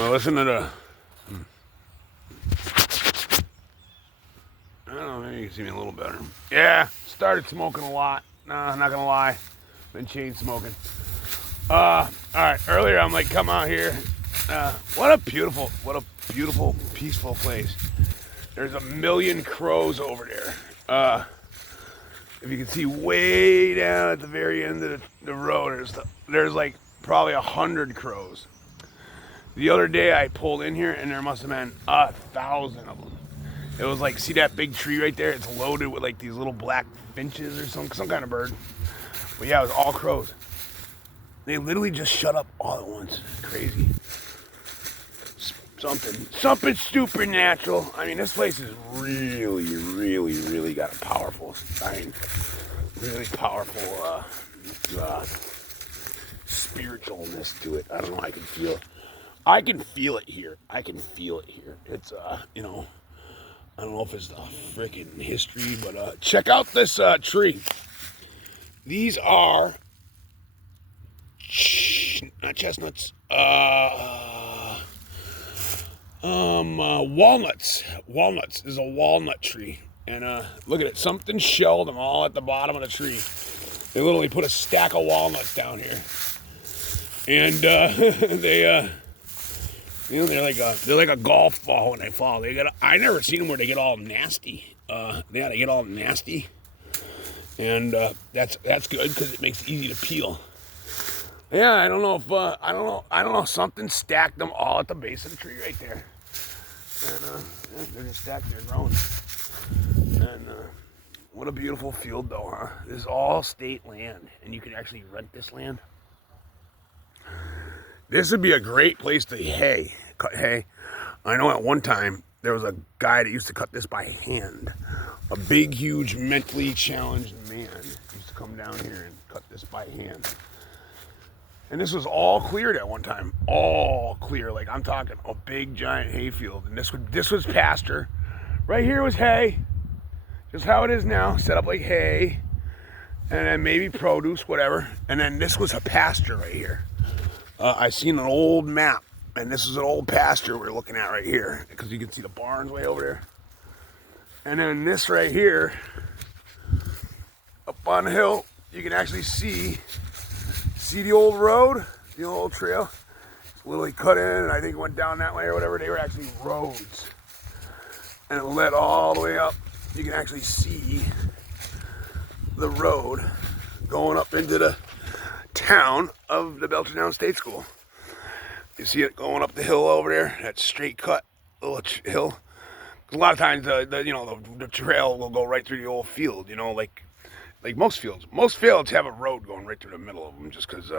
Well, listen to the. I don't know, maybe you can see me a little better. Yeah, started smoking a lot. Nah, not gonna lie. Been chain smoking. Alright, earlier I'm like, come out here. What a beautiful, peaceful place. There's a million crows over there. If you can see way down at the very end of the road, there's like probably 100 crows. The other day I pulled in here and there must have been 1,000 of them. It was like, see that big tree right there? It's loaded with like these little black finches or some kind of bird. But yeah, it was all crows. They literally just shut up all at once. Crazy. Something supernatural. I mean, this place is really, really, really got a powerful, really powerful spiritualness to it. I don't know. I can feel it here. It's I don't know if it's the freaking history, but check out this tree. These are not chestnuts. Walnuts. Walnuts is a walnut tree, and look at it. Something shelled them all at the bottom of the tree. They literally put a stack of walnuts down here, and they they're like a golf ball when they fall. I never seen them where they get all nasty. They get all nasty, and that's good because it makes it easy to peel. Yeah, I don't know if I don't know. Something stacked them all at the base of the tree right there, and yeah, they're just stacked there growing. And what a beautiful field, though, huh? This is all state land, and you can actually rent this land. This would be a great place to cut hay. I know at one time there was a guy that used to cut this by hand. A big, huge, mentally challenged man used to come down here and cut this by hand. And this was all cleared at one time. All clear. Like, I'm talking a big, giant hayfield. And this was pasture. Right here was hay. Just how it is now. Set up like hay. And then maybe produce, whatever. And then this was a pasture right here. I seen an old map. And this is an old pasture we're looking at right here. Because you can see the barns way over there. And then this right here, up on the hill, you can actually see the old road, the old trail. It's literally cut in, and I think it went down that way or whatever. They were actually roads. And it led all the way up. You can actually see the road going up into the town of the Belchertown State School. You see it going up the hill over there, that straight cut little hill. A lot of times the trail will go right through the old field, like most fields. Most fields have a road going right through the middle of them just because,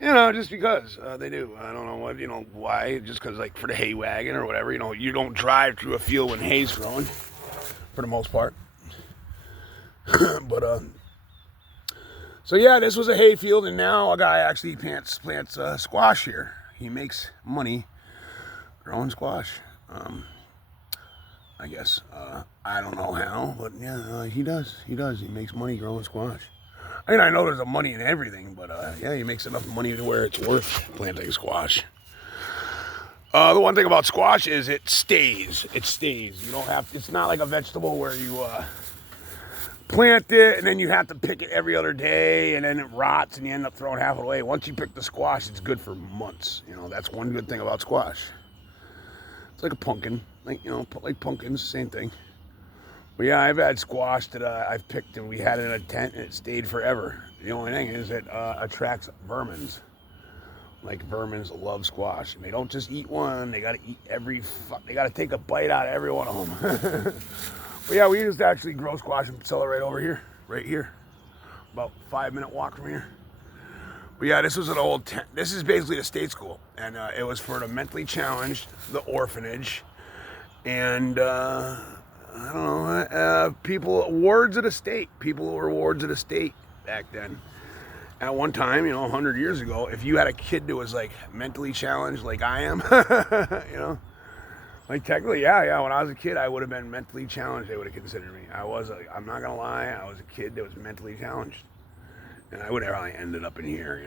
just because they do. I don't know why, just because, like, for the hay wagon or whatever, you don't drive through a field when hay's growing, for the most part. But, so yeah, this was a hay field, and now a guy actually plants squash here. He makes money growing squash. I guess. I don't know how, but yeah, he does. He makes money growing squash. I mean, I know there's a money in everything, but yeah, he makes enough money to where it's worth planting squash. The one thing about squash is it stays. It stays. You don't have. It's not like a vegetable where you plant it and then you have to pick it every other day and then it rots and you end up throwing half away. Once you pick the squash, it's good for months. That's one good thing about squash. It's like a pumpkin, like pumpkins, same thing. But yeah, I've had squash that I've picked and we had it in a tent and it stayed forever. The only thing is it attracts vermins. Like, vermins love squash. And they don't just eat one, they gotta eat they gotta take a bite out of every one of them. But yeah, we used to actually grow squash and sell it right here. About 5-minute walk from here. But yeah, this was an old tent. This is basically the state school, and it was for the mentally challenged, the orphanage, and I don't know, wards of the state. People who were wards of the state back then. At one time, 100 years ago, if you had a kid that was like mentally challenged, like I am, like technically, yeah. When I was a kid, I would have been mentally challenged. They would have considered me. I'm not gonna lie, I was a kid that was mentally challenged. And I would have probably ended up in here,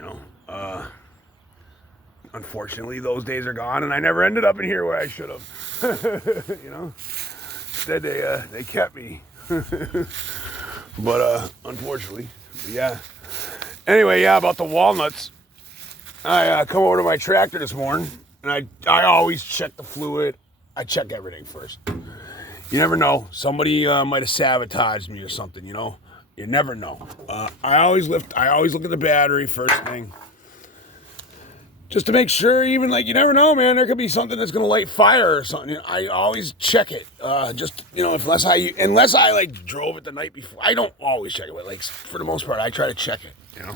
unfortunately, those days are gone, and I never ended up in here where I should have. You know, instead they kept me. But unfortunately, but yeah. Anyway, yeah, about the walnuts. I come over to my tractor this morning, and I always check the fluid. I check everything first. You never know. Somebody might have sabotaged me or something, you know? You never know. I always look at the battery first thing. Just to make sure, even like, you never know, man. There could be something that's going to light fire or something. I always check it. Just, you know, unless I like drove it the night before. I don't always check it, but like for the most part, I try to check it, you know?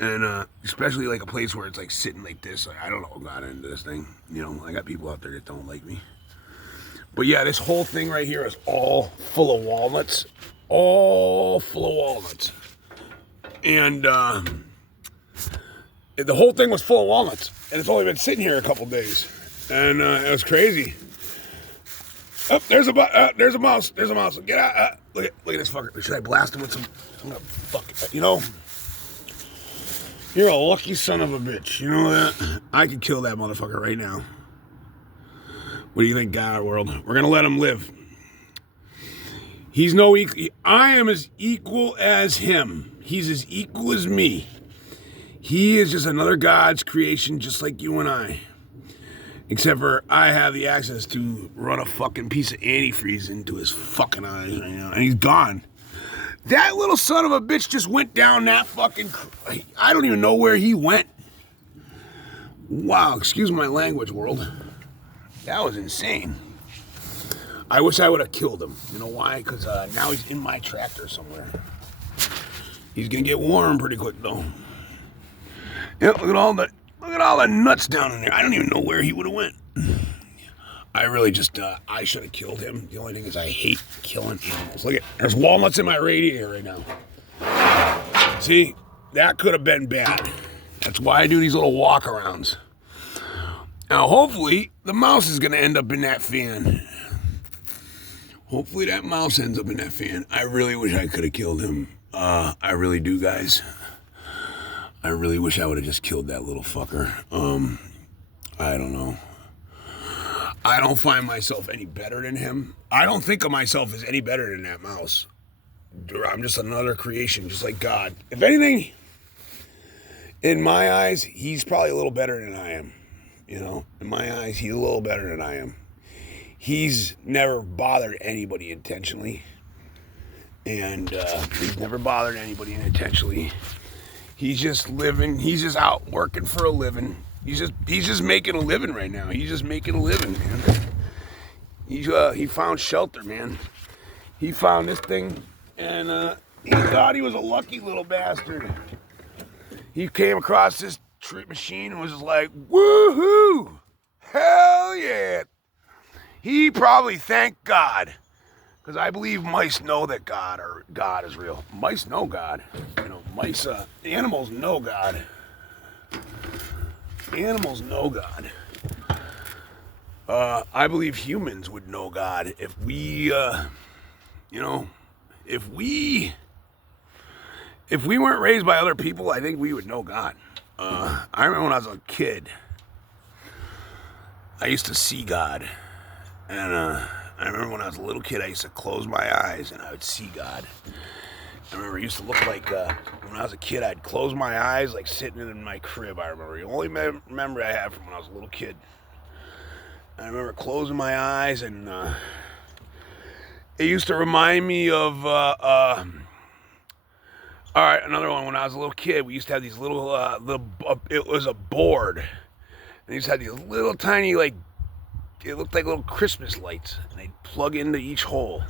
And especially like a place where it's like sitting like this. Like, I don't know what got into this thing. You know, I got people out there that don't like me. But yeah, this whole thing right here is all full of walnuts. All full of walnuts. And the whole thing was full of walnuts. And it's only been sitting here a couple days. And it was crazy. Oh, there's a mouse. There's a mouse. Get out. Look at this fucker. Should I blast him with some? I'm gonna fuck it. You know, you're a lucky son of a bitch. You know that? I could kill that motherfucker right now. What do you think, God world? We're gonna let him live. He's no equal. I am as equal as him. He's as equal as me. He is just another God's creation, just like you and I. Except for I have the access to run a fucking piece of antifreeze into his fucking eyes right now, and he's gone. That little son of a bitch just went down that fucking... I don't even know where he went. Wow, excuse my language, world. That was insane. I wish I would have killed him. You know why? Because now he's in my tractor somewhere. He's gonna get warm pretty quick though. Yeah, look at all the nuts down in there. I don't even know where he would have went. I really just I should have killed him. The only thing is I hate killing animals. Look at, there's walnuts in my radiator right now. See, that could have been bad. That's why I do these little walkarounds. Now, hopefully, the mouse is going to end up in that fan. Hopefully, that mouse ends up in that fan. I really wish I could have killed him. I really do, guys. I really wish I would have just killed that little fucker. I don't know. I don't find myself any better than him. I don't think of myself as any better than that mouse. I'm just another creation, just like God. If anything, in my eyes, he's probably a little better than I am. You know, in my eyes, he's a little better than I am. He's never bothered anybody intentionally. And he's never bothered anybody intentionally. He's just living, he's just out working for a living. He's just making a living right now. He's just making a living, man. He found shelter, man. He found this thing, and he thought he was a lucky little bastard. He came across this machine and was just like, woohoo! Hell yeah! He probably thanked God, because I believe mice know that God is real. Mice know God. You know, mice, animals know God. Animals know God. I believe humans would know God if we, if we weren't raised by other people, I think we would know God. I remember when I was a kid, I used to see God. And I remember when I was a little kid, I used to close my eyes and I would see God. I remember it used to look like, when I was a kid, I'd close my eyes like sitting in my crib, I remember. The only memory I have from when I was a little kid. I remember closing my eyes, and it used to remind me of, all right, another one. When I was a little kid, we used to have these little, it was a board. And they used to have these little tiny, like, it looked like little Christmas lights. And they'd plug into each hole.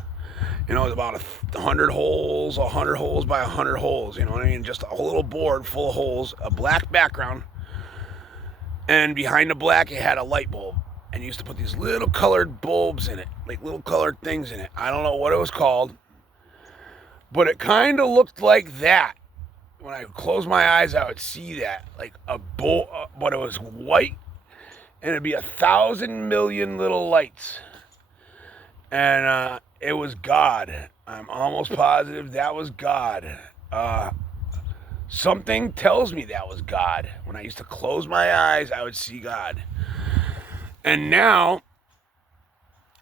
You know, it was about 100 holes by 100 holes. You know what I mean? Just a whole little board full of holes, a black background. And behind the black, it had a light bulb. And you used to put these little colored bulbs in it, like little colored things in it. I don't know what it was called, but it kind of looked like that. When I closed my eyes, I would see that, like a bulb, but it was white, and it'd be 1,000 million little lights. And it was God. I'm almost positive that was God. Something tells me that was God. When I used to close my eyes, I would see God. And now,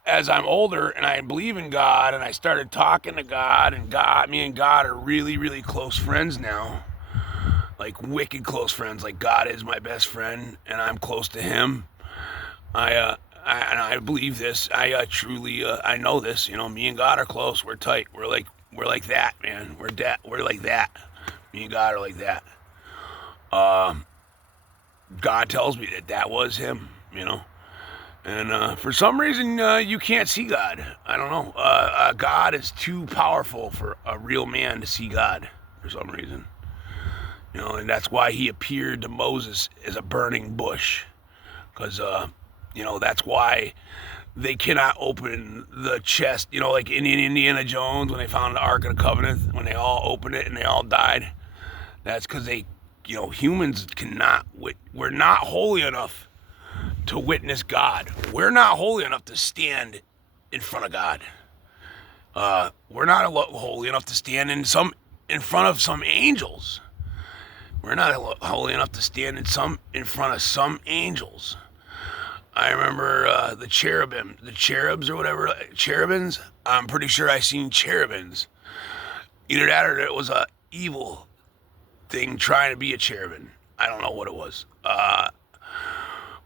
as I'm older and I believe in God and I started talking to God, and me and God are really, really close friends now. Like wicked close friends. Like God is my best friend and I'm close to him. I believe this. I truly I know this. Me and God are close. We're tight. We're like that, man. We're like that. Me and God are like that. God tells me that was him, And for some reason, you can't see God. I don't know. God is too powerful for a real man to see God for some reason. And that's why he appeared to Moses as a burning bush. Because, that's why they cannot open the chest. Like in Indiana Jones, when they found the Ark of the Covenant, when they all opened it and they all died. That's because humans cannot, we're not holy enough to witness God. We're not holy enough to stand in front of God. We're not holy enough to stand in front of some angels. We're not holy enough to stand in front of some angels. I remember the cherubs or whatever, cherubims. I'm pretty sure I seen cherubims. Either that or it was a evil thing trying to be a cherubim. I don't know what it was.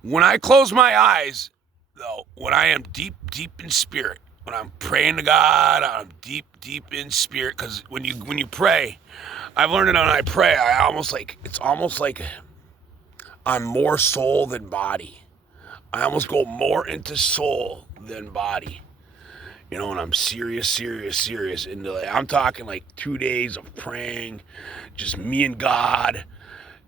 When I close my eyes, though, when I am deep, deep in spirit, when I'm praying to God, I'm deep, deep in spirit. Because when you pray, I've learned that when I pray, it's almost like I'm more soul than body. I almost go more into soul than body. And I'm serious. I'm talking like 2 days of praying, just me and God,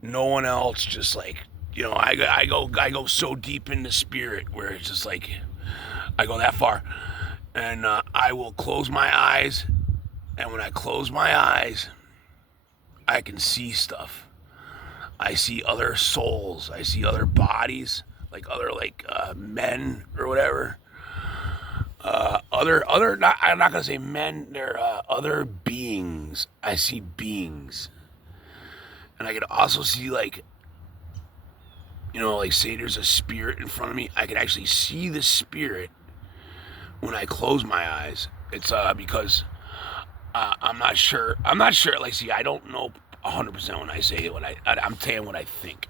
no one else. Just like, I go so deep in the spirit where it's just like, I go that far. And I will close my eyes. And when I close my eyes, I can see stuff. I see other souls. I see other bodies, like other men or whatever. I'm not gonna say men. They're other beings. I see beings, and I can also see say there's a spirit in front of me. I can actually see the spirit when I close my eyes. It's because I'm not sure. I don't know 100% when I say it. I'm saying what I think.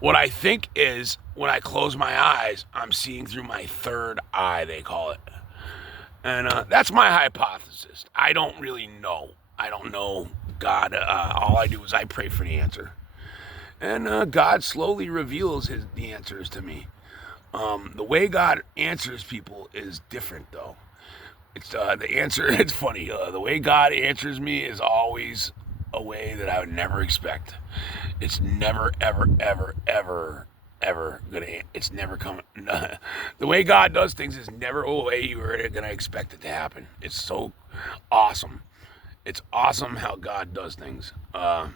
What I think is when I close my eyes, I'm seeing through my third eye, they call it. And that's my hypothesis. I don't really know. I don't know God. All I do is I pray for the answer. And God slowly reveals the answers to me. The way God answers people is different, though. It's the answer. It's funny. The way God answers me is always a way that I would never expect. It's never, ever, ever, ever, ever it's never coming. The way God does things is never a way you were gonna expect it to happen. It's so awesome. It's awesome how God does things. But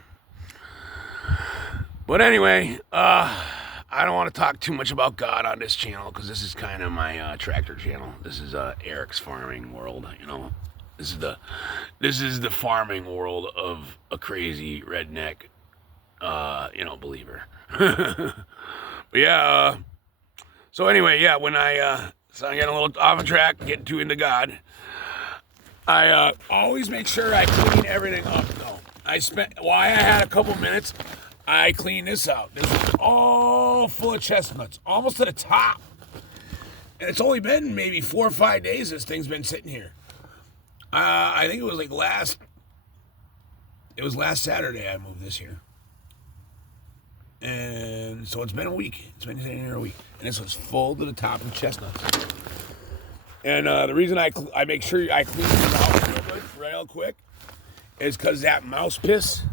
anyway, I don't want to talk too much about God on this channel because this is kind of my tractor channel. This is Eric's farming world. This is the farming world of a crazy redneck, believer. But yeah. So anyway, yeah. When I'm getting a little off track, getting too into God, I always make sure I clean everything up. Though I had a couple minutes, I cleaned this out. This is all full of chestnuts, almost to the top. And it's only been maybe 4 or 5 days this thing's been sitting here. I think it was last Saturday I moved this here. And so it's been a week. It's been sitting here a week. And this was full to the top of chestnuts. And the reason I make sure I clean them out real quick is because that mouse piss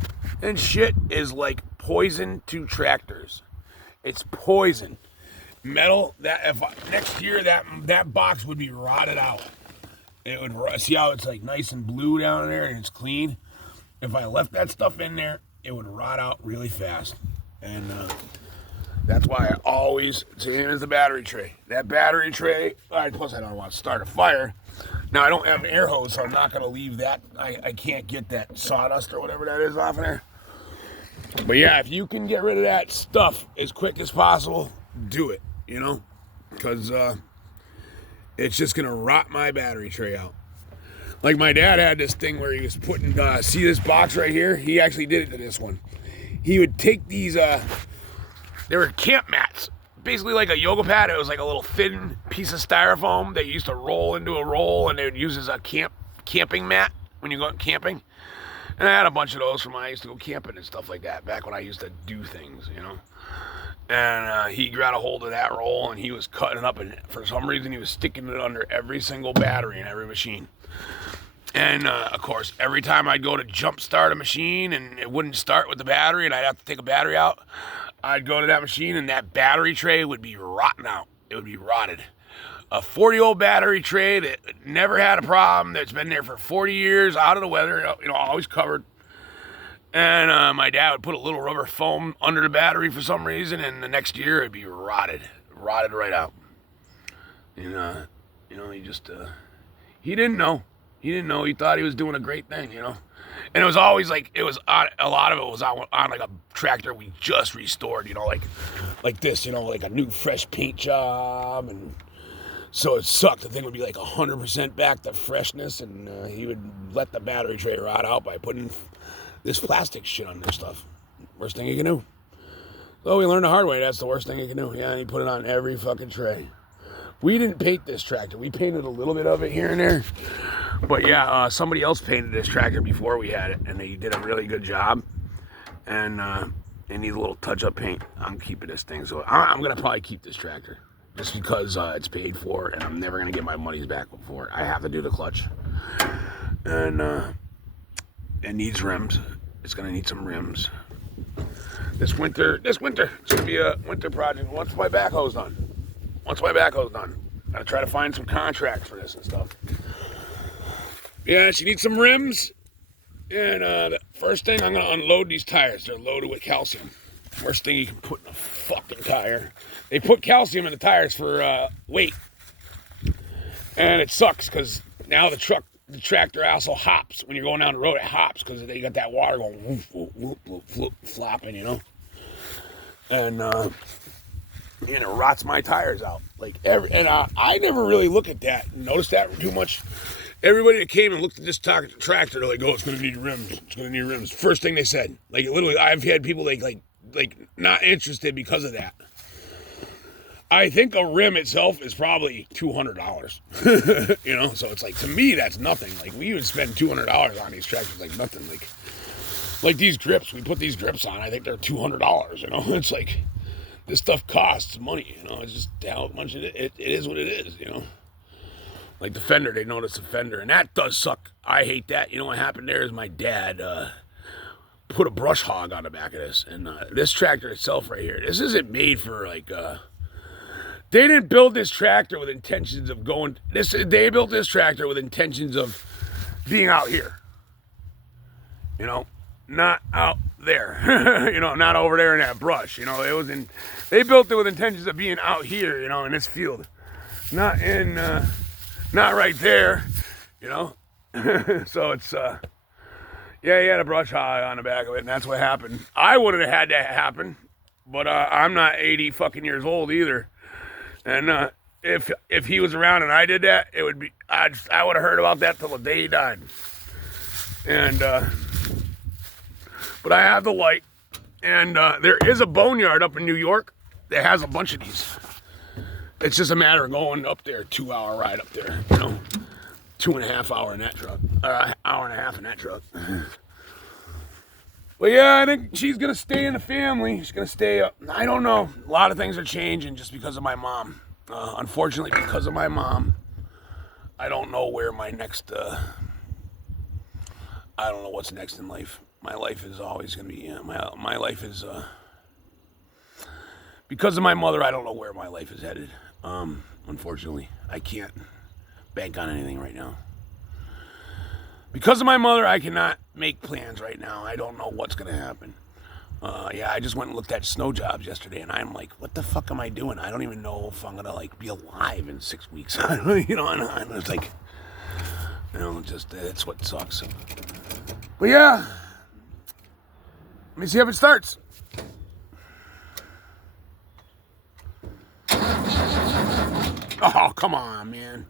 and shit is like poison to tractors. It's poison. Metal, next year that box would be rotted out. It would see how it's like nice and blue down there and it's clean. If I left that stuff in there, it would rot out really fast. And that's why I always, same as the battery tray. That battery tray, plus I don't want to start a fire. Now I don't have an air hose, so I'm not going to leave that. I can't get that sawdust or whatever that is off of there. But yeah, if you can get rid of that stuff as quick as possible, do it, because it's just going to rot my battery tray out. Like my dad had this thing where he was putting, see this box right here? He actually did it to this one. He would take these, they were camp mats. Basically like a yoga pad. It was like a little thin piece of styrofoam that you used to roll into a roll, and they would use as a camping mat when you go camping. And I had a bunch of those from when I used to go camping and stuff like that, back when I used to do things, And he got a hold of that roll, and he was cutting it up, and for some reason he was sticking it under every single battery in every machine. And, of course, every time I'd go to jump start a machine and it wouldn't start with the battery and I'd have to take a battery out, I'd go to that machine and that battery tray would be rotten out. It would be rotted. A 40-year-old battery tray that never had a problem, that's been there for 40 years, out of the weather, always covered. And my dad would put a little rubber foam under the battery for some reason, and the next year it'd be rotted right out. And, he just, he didn't know. He didn't know. He thought he was doing a great thing, And it was always like, a lot of it was on like a tractor we just restored, like this, like a new fresh paint job. And so it sucked. The thing would be like 100% back to freshness, and he would let the battery tray rot out by putting this plastic shit on this stuff. Worst thing you can do. So we learned the hard way. That's the worst thing you can do. Yeah, and he put it on every fucking tray. We didn't paint this tractor. We painted a little bit of it here and there. But yeah, somebody else painted this tractor before we had it, and they did a really good job. And they need a little touch-up paint. I'm keeping this thing. So I'm going to probably keep this tractor just because it's paid for, and I'm never going to get my money's back before. I have to do the clutch. And it needs rims. It's going to need some rims. This winter, it's going to be a winter project once my backhoe's done. Gotta try to find some contracts for this and stuff. Yeah, she needs some rims. And the first thing, I'm going to unload these tires. They're loaded with calcium. Worst thing you can put in a fucking tire. They put calcium in the tires for weight. And it sucks because now the tractor also hops. When you're going down the road, it hops because they got that water going whoop, whoop, whoop, whoop, whoop, flopping, And it rots my tires out. I never really look at that and notice that too much. Everybody that came and looked at this tractor, they're like, "Oh, it's going to need rims. It's going to need rims." First thing they said. Like, literally, I've had people like not interested because of that. I think a rim itself is probably $200. So it's like, to me, that's nothing. Like, we would spend $200 on these tractors like nothing. Like these grips, we put these grips on. I think they're $200. It's like, this stuff costs money. It's just how much it is what it is. Like the fender, they noticed the fender, and that does suck. I hate that. What happened there is my dad put a brush hog on the back of this, and this tractor itself right here, this isn't made for they didn't build this tractor with intentions of going. They built this tractor with intentions of being out here. Not out there. Not over there in that brush. They built it with intentions of being out here. In this field, not right there. So it's he had a brush hog on the back of it, and that's what happened. I wouldn't have had that happen, but I'm not 80 fucking years old either. And if he was around and I did that, it would be I would have heard about that till the day he died. And but I have the light, and there is a boneyard up in New York that has a bunch of these. It's just a matter of going up there, 2-hour ride up there, 2.5 hours in that truck, hour and a half in that truck. But yeah, I think she's gonna stay in the family. She's gonna stay up. I don't know. A lot of things are changing just because of my mom. Unfortunately, because of my mom, I don't know where my next. I don't know what's next in life. My life is always gonna be. My life is. Because of my mother, I don't know where my life is headed. Unfortunately, I can't bank on anything right now. Because of my mother, I cannot make plans right now. I don't know what's going to happen. I just went and looked at snow jobs yesterday, and I'm like, what the fuck am I doing? I don't even know if I'm going to, be alive in 6 weeks. And it's like, just, that's what sucks. But yeah, Let me see if it starts. Oh, come on, man.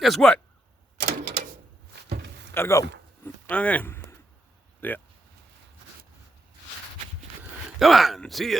Guess what? Gotta go. Okay. Yeah. Come on. See ya.